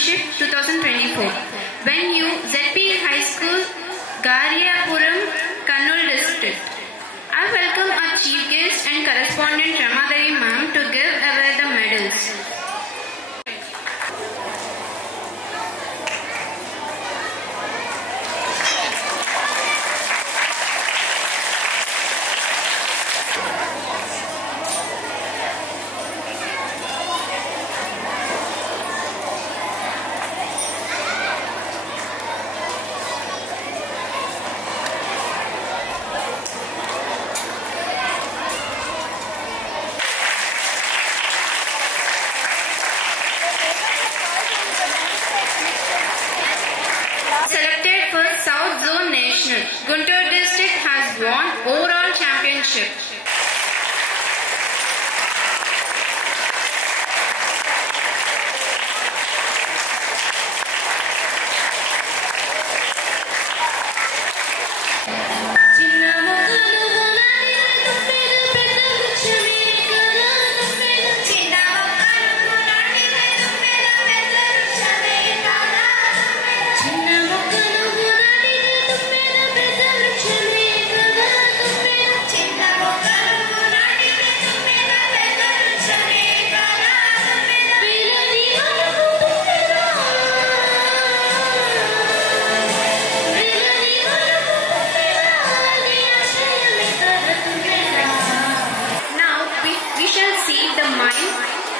Championship 2024. Venue ZP High School, Gariyapuram, Kannur district. I welcome our chief guest and correspondent Ramadevi ma'am to give away the medals. Selected for South Zone National, Guntur district has won overall championship.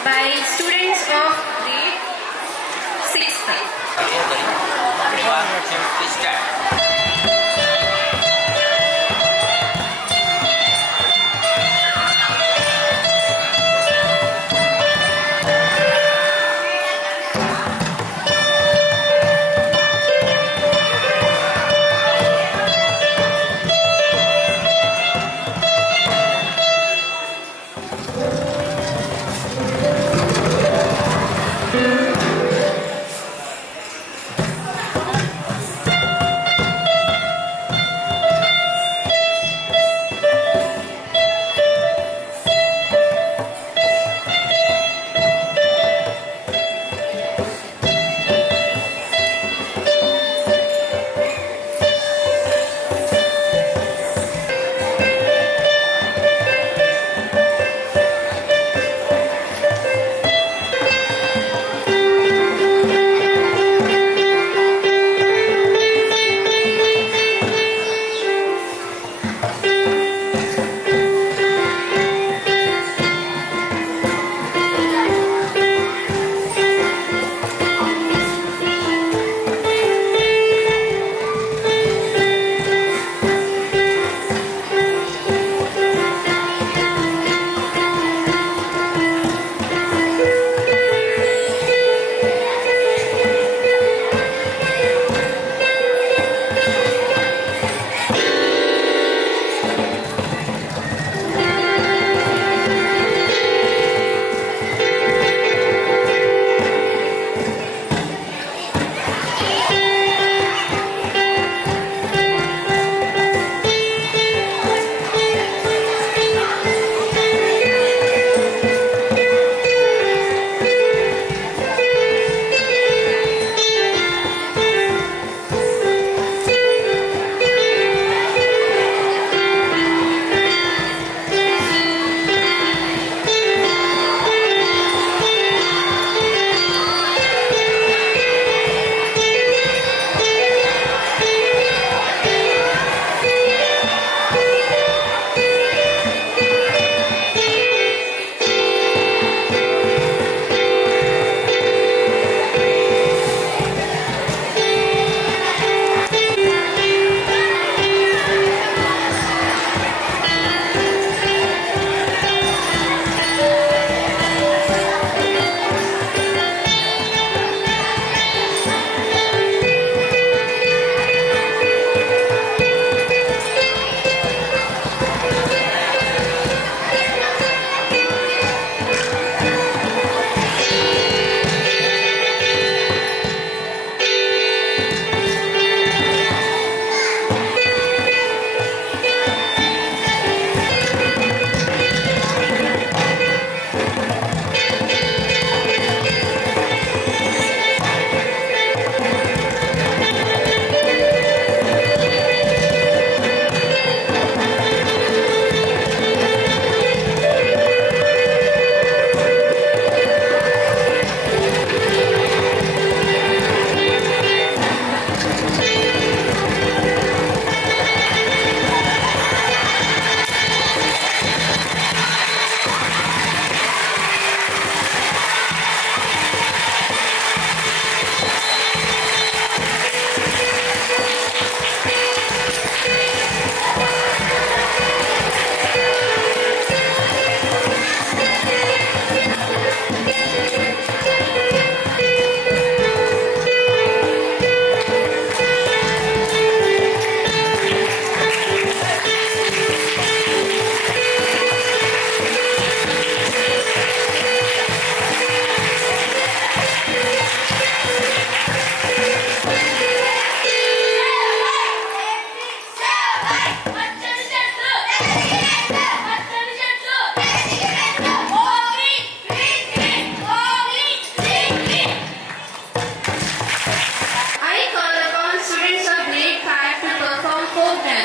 By students of grade 6th.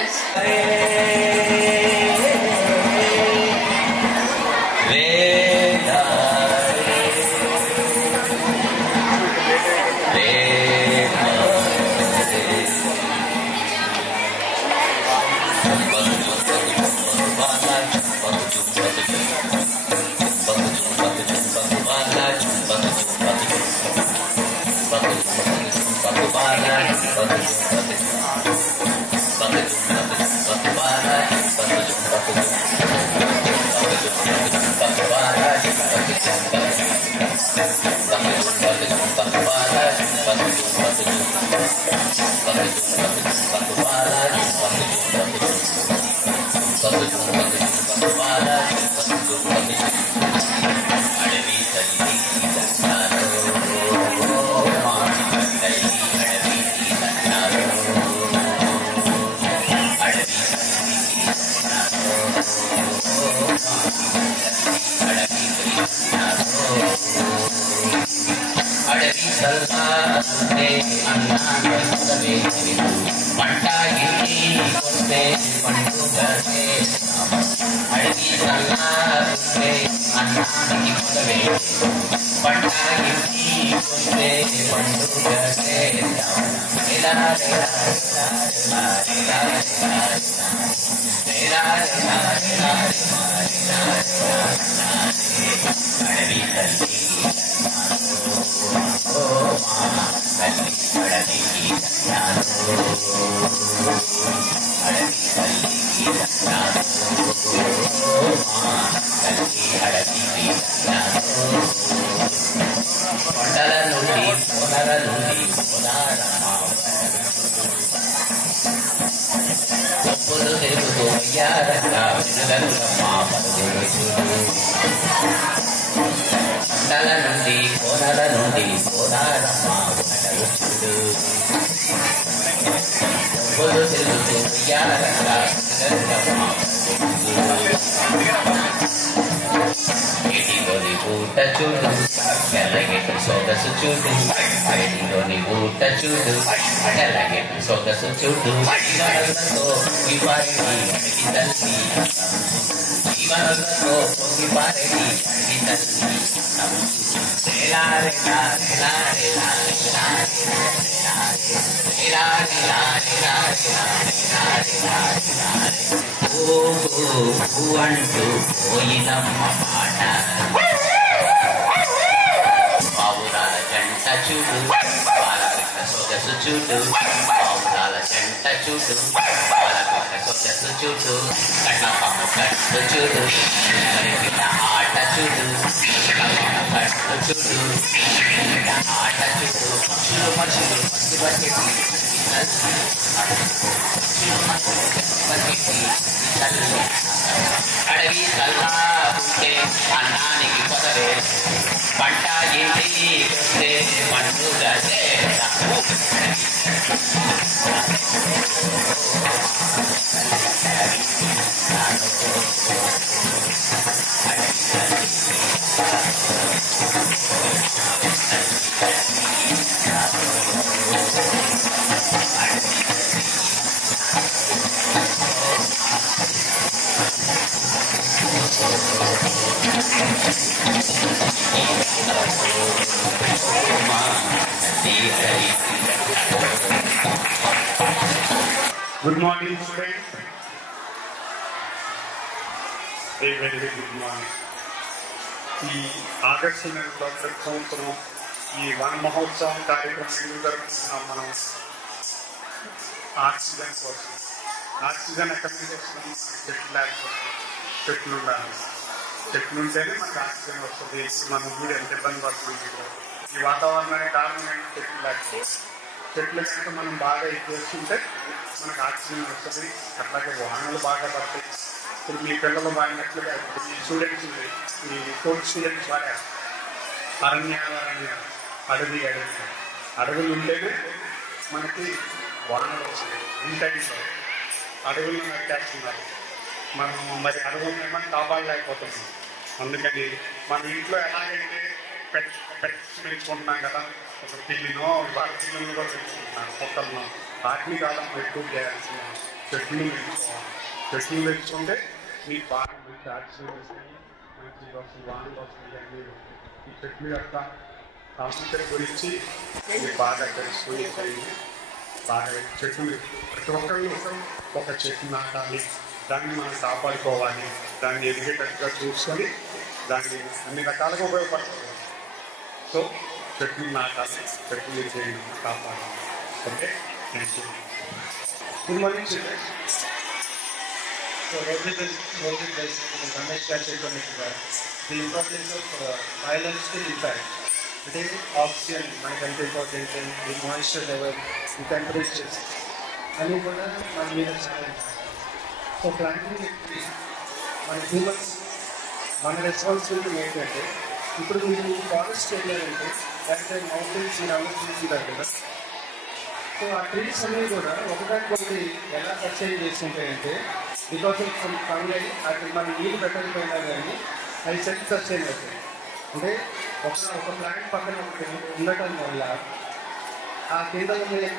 chorus. Good morning, students. Very good morning. ఈ August నెలలో ప్రతి సంవత్సరం ఈ వన మహోత్సవం కార్యక్రమం ఎందుకు జరుగుతున్నాం మనం? ఆక్సిజన్ కోసం. ఆక్సిజన్ ఎక్కడి నుంచి వస్తుంది? చెట్లు లేకపోతే చెట్లు ఉండాలి. చెట్లు ఉంటేనే మనకు ఆక్సిజన్ వస్తుంది. ఇప్పుడు మనం కూడా ఎంత ఇబ్బంది పడుతుంది. ఈ వాతావరణానికి కారణం ఏంటి? చెట్లు లేకపోతే. చెట్లు కనుక మనం బాగా చేసుకుంటే మనకు ఆక్సిజన్ వస్తుంది. అట్లాగే వాహనాలు బాగా పడతాయి. ఇప్పుడు మీ పిల్లలు వాడినట్లుగా ఈ స్టూడెంట్స్ ఈ కోర్ట్ స్టూడెంట్స్ వాడారు. అడవి అడవులు ఉంటేనే మనకి వాహనాలు వస్తాయి. ఇన్ టైంలో అడవులను నరికేస్తున్నారు. మనం మరి అడవులను మనం కాపాడలేకపోతున్నాం. అందుకని మన ఇంట్లో ఎలాగైతే పెట్స్ పెంచుకుంటున్నాం కదా, ఒక పిల్లినో పిల్లలను కూడా పెంచుకుంటున్నాం, కుక్కలను. వాటిని కాలం ఎక్కువ చేయాల్సిన చెట్లు పెంచుకోవాలి. చెట్లు పెంచుకుంటే మీకు బాగా మంచి ఆక్సిజన్ వస్తాయి, మంచి వస్తుంది, వానలు వస్తుంది. అన్నీ ఈ చెట్లు యొక్క ప్రాముఖ్యత గురించి మీరు బాగా తెలుసుకుని బాగా చెట్లు ప్రతి ఒక్కళ్ళు ఒక చెట్టు నాటాలి, దాన్ని మనం కాపాడుకోవాలి, దాన్ని ఎదిగేటట్టుగా చూసుకొని దాన్ని అన్ని రకాలుగా ఉపయోగపడుతుంది. సో చెట్లు నాటాలి, చెట్లు చేయండి, కాపాడాలి. Okay, thank you. Good morning, children. So, Ramesh Garu said the importance of biological impact. Today, oxygen, మనకి ఎంత important, the moisture level, the temperatures అన్నీ కూడా మన మీద చాలా సో ప్లాంటింగ్ మన హ్యూమన్స్ మన రెస్పాన్సిబిలిటీ ఏంటంటే ఇప్పుడు మీరు ఫారెస్ట్ వెళ్ళారంటే లేకపోతే మౌంటైన్స్ మీరు అందరూ చూసుకుంటారు కదా. సో ఆ ట్రీస్ అన్నీ కూడా ఒకదానికొకటి ఎలా సస్టైన్ చేస్తుంటాయంటే బికాస్ ఆఫ్ సమ్ ఫంగై అక్కడ మనం నీళ్ళు పెట్టకపోయినా కానీ అవి సెల్ఫ్ సస్టైన్ అవుతాయి. అంటే ఒక ప్లాంట్ పక్కన ఒకటి ఉండటం వల్ల ఆ కింద ఉండే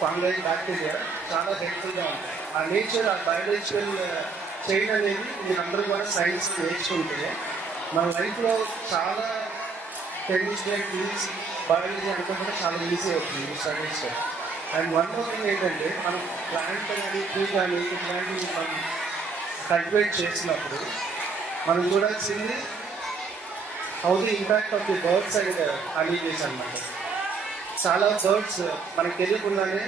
ఫంగై బ్యాక్టీరియా చాలా హెల్ప్ఫుల్గా ఉంటాయి. ఆ నేచర్, ఆ బయాలజికల్ చైన్ అనేది మీరందరూ కూడా సైన్స్ నేర్చుకుంటే మన లైఫ్లో చాలా కెమిస్ట్రీ అండ్ ఫిజిక్స్ బయాలజీ అంతా కూడా చాలా ఈజీ అవుతుంది studies. And one more thing ఏంటంటే మనం ప్లాంట్ కానీ ట్రీ కానీ ఇట్లాంటివి మనం కల్టివేట్ చేసినప్పుడు మనం చూడాల్సింది how the impact of the birds and honeybees అన్నమాట. చాలా బర్డ్స్ మనకు తెలియకుండానే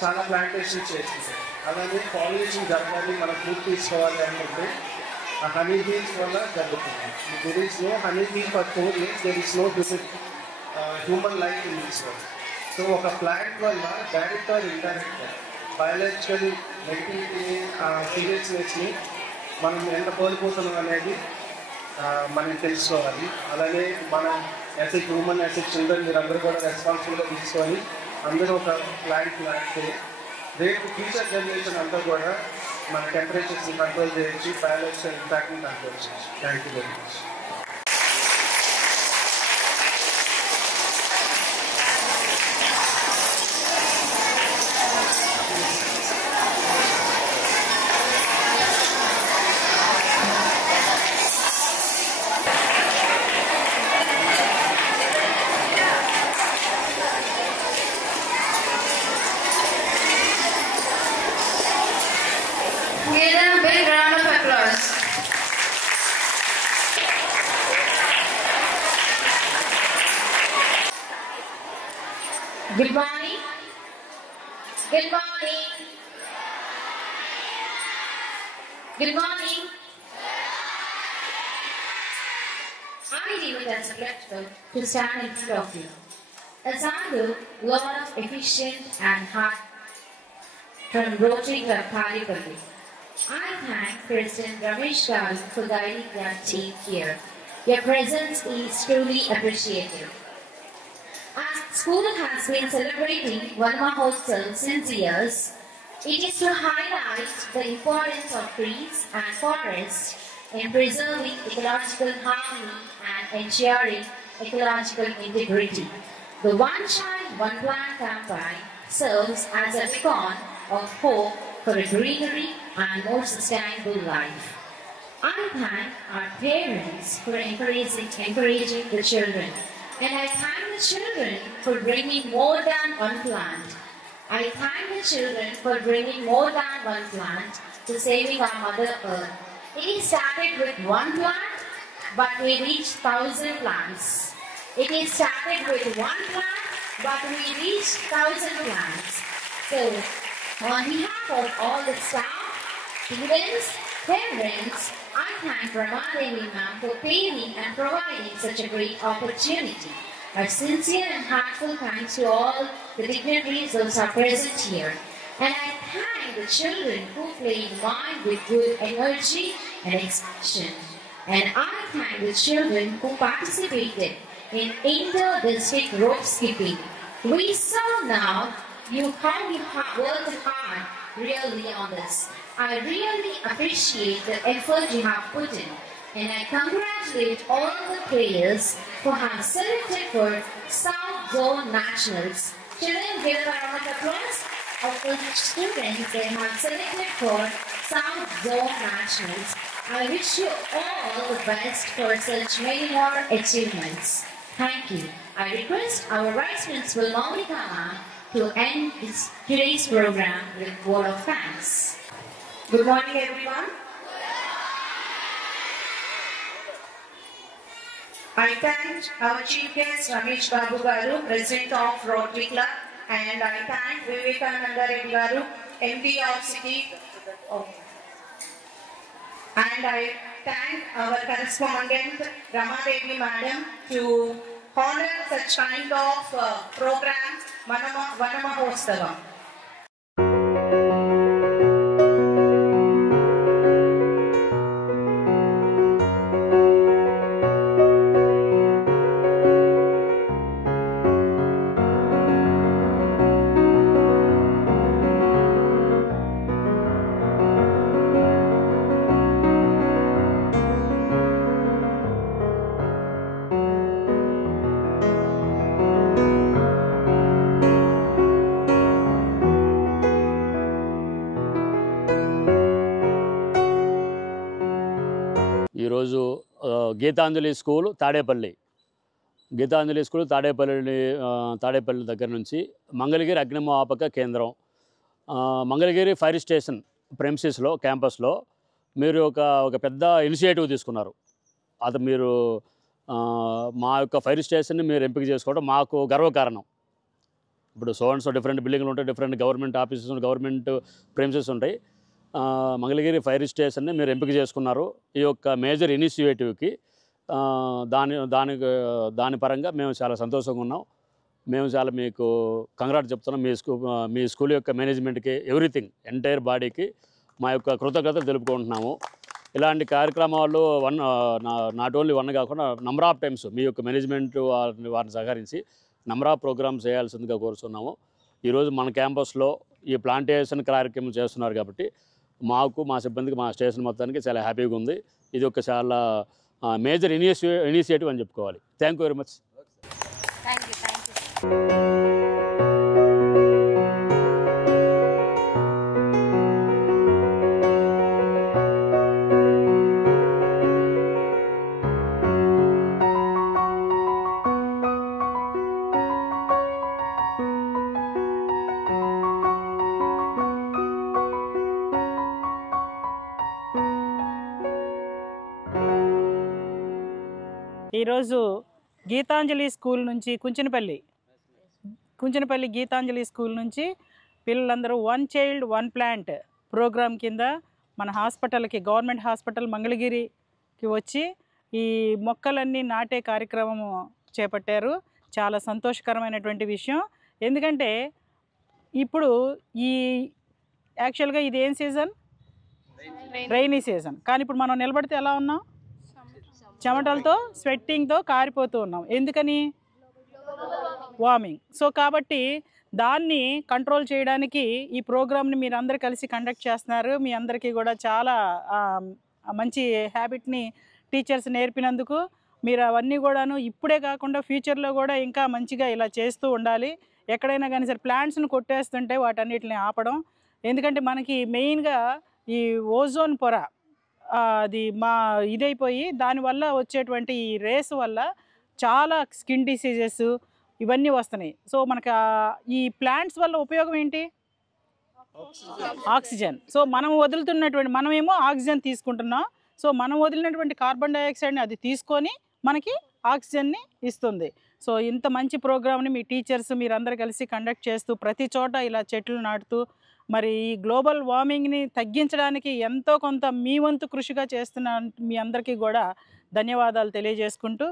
చాలా ప్లాంటేషన్ చేస్తుంటాయి. అలానే పాలినేషన్ జరగాలి, మనం ఫుడ్ తీసుకోవాలి అనుకుంటే ఆ హనీ బీస్ వల్ల జరుగుతుంది. There is no honey bee for 4 years, there is no human life in this world. So ఒక ప్లాంట్ వల్ల డైరెక్ట్ ఆర్ ఇండైరెక్ట్ బయాలజికల్ నెగిటివిటీని, సీరియస్నెస్ని మనం ఎంత కోల్పోతున్నాం అనేది మనం తెలుసుకోవాలి. అలానే మనం as a human, as a children మీరందరూ కూడా రెస్పాన్సిబుల్గా తీసుకొని అందరూ ఒక ప్లాంట్ నాటితే రేపు ఫ్యూచర్ జనరేషన్ అంతా కూడా మన టెంపరేచర్స్ని కంట్రోల్ చేయొచ్చు, బయాలజికల్ ఇంపాక్ట్ని కంట్రోల్ చేయొచ్చు. Thank you very much. Give them a big round of applause. Good morning. Good morning. Good morning. I deem it as a pleasure to stand in front of you. As I look, lot of efficient and hard from Rotary Club Paripalli. I thank President Ramesh Garu for guiding their team here. Your presence is truly appreciated. As school has been celebrating Van Mahotsav since years, it is to highlight the importance of trees and forests in preserving ecological harmony and ensuring ecological integrity. The One Child, One Plant campaign serves as a beacon of hope for a greenery and more sustainable life. I thank our parents for encouraging the children, and I thank the children for bringing more than one plant. I thank the children for bringing more than one plant to saving our Mother Earth. It started with one plant, but we reached 1,000 plants. It is started with one plant, but we reached 1,000 plants. So, on behalf of all the staff, students, parents, I thank Ramadevi ma'am for paving and providing such a great opportunity. A sincere and heartfelt thanks to all the dignitaries who are present here. And I thank the children who played mine with good energy and expression. And I thank the children who participated in inter-district rope skipping. We saw now how you worked hard really on this. I really appreciate the effort you have put in, and I congratulate all the players who have selected for South Zone Nationals. Children, give them a round of applause. of the students they have selected for South Zone Nationals. I wish you all the best for such many more achievements. Thank you. I request our Vice Principal Monica to end today's program with a word of thanks. Good morning, everyone. I thank our Chief Guest Ramesh Babu Garu, President of Rotary Club, and I thank Vivekananda Reddy Garu, MD of City. And I thank our correspondent Ramadevi Madam to honor such kind of program, Vanamahostavam. ఈరోజు Gitanjali school Tadepalli Tadepalli దగ్గర నుంచి మంగళగిరి అగ్నిమాపక కేంద్రం, Mangalagiri fire station ప్రెమిసెస్లో క్యాంపస్లో మీరు ఒక పెద్ద initiative తీసుకున్నారు. అది మీరు మా యొక్క ఫైర్ స్టేషన్ని మీరు ఎంపిక చేసుకోవడం మాకు గర్వకారణం. ఇప్పుడు సో డిఫరెంట్ బిల్డింగ్లు ఉంటాయి, different government offices, government premises ఉంటాయి. మంగళగిరి స్టేషన్ని మీరు ఎంపిక చేసుకున్నారు. ఈ యొక్క మేజర్ ఇనిషియేటివ్కి దాని పరంగా మేము చాలా సంతోషంగా ఉన్నాం. మేము చాలా మీకు కంగ్రాట్ చెప్తున్నాం. మీ స్కూల్ యొక్క మేనేజ్మెంట్కి, ఎవ్రీథింగ్ ఎంటైర్ బాడీకి మా యొక్క కృతజ్ఞతలు తెలుపుకుంటున్నాము. ఇలాంటి కార్యక్రమాలు నాట్ ఓన్లీ వన్ కాకుండా నంబర్ ఆఫ్ టైమ్స్ మీ యొక్క మేనేజ్మెంట్ వారిని సహకరించి నంబర్ ఆఫ్ ప్రోగ్రామ్స్ చేయాల్సిందిగా కోరుతున్నాము. ఈరోజు మన క్యాంపస్లో ఈ ప్లాంటేషన్ కార్యక్రమం చేస్తున్నారు కాబట్టి మాకు, మా సిబ్బందికి, మా స్టేషన్ మొత్తానికి చాలా హ్యాపీగా ఉంది. ఇది ఒక చాలా మేజర్ ఇనిషియేటివ్ అని చెప్పుకోవాలి. Thank you very much. ఈరోజు గీతాంజలి స్కూల్ నుంచి కుంచనపల్లి గీతాంజలి స్కూల్ నుంచి పిల్లలందరూ one child one plant program కింద మన హాస్పిటల్కి, గవర్నమెంట్ హాస్పిటల్ మంగళగిరికి వచ్చి ఈ మొక్కలన్నీ నాటే కార్యక్రమం చేపట్టారు. చాలా సంతోషకరమైనటువంటి విషయం. ఎందుకంటే ఇప్పుడు యాక్చువల్గా ఇది ఏం సీజన్? Rainy season. కానీ ఇప్పుడు మనం నిలబడితే ఎలా ఉన్నాం? చెమటలతో, స్వెట్టింగ్తో కారిపోతూ ఉన్నాం. ఎందుకని? వార్మింగ్. సో కాబట్టి దాన్ని కంట్రోల్ చేయడానికి ఈ ప్రోగ్రామ్ని మీరు అందరు కలిసి కండక్ట్ చేస్తున్నారు. మీ అందరికీ కూడా చాలా మంచి హ్యాబిట్ని టీచర్స్ నేర్పినందుకు మీరు అవన్నీ కూడాను ఇప్పుడే కాకుండా ఫ్యూచర్లో కూడా ఇంకా మంచిగా ఇలా చేస్తూ ఉండాలి. ఎక్కడైనా కానీ సరే ప్లాంట్స్ని కొట్టేస్తుంటే వాటన్నిటిని ఆపడం. ఎందుకంటే మనకి మెయిన్గా ఈ ఓజోన్ పొర అది ఇదైపోయి దానివల్ల వచ్చేటువంటి ఈ రేస్ వల్ల చాలా స్కిన్ డిసీజెస్ ఇవన్నీ వస్తున్నాయి. సో మనకి ఈ ప్లాంట్స్ వల్ల ఉపయోగం ఏంటి? ఆక్సిజన్. సో మనమేమో ఆక్సిజన్ తీసుకుంటున్నాం. సో మనం వదిలినటువంటి కార్బన్ డైఆక్సైడ్ని అది తీసుకొని మనకి ఆక్సిజన్ని ఇస్తుంది. సో ఇంత మంచి ప్రోగ్రామ్ని మీ టీచర్స్ మీరందరూ కలిసి కండక్ట్ చేస్తూ ప్రతి చోట ఇలా చెట్లు నాటుతూ మరి ఈ గ్లోబల్ వార్మింగ్ని తగ్గించడానికి ఎంతో కొంత మీ వంతు కృషిగా చేస్తున్న మీ అందరికీ కూడా ధన్యవాదాలు తెలియజేసుకుంటూ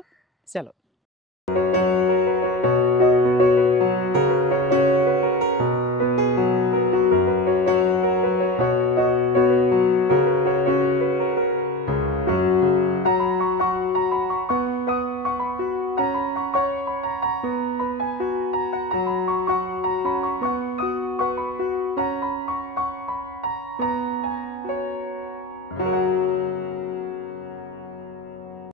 సెలవు.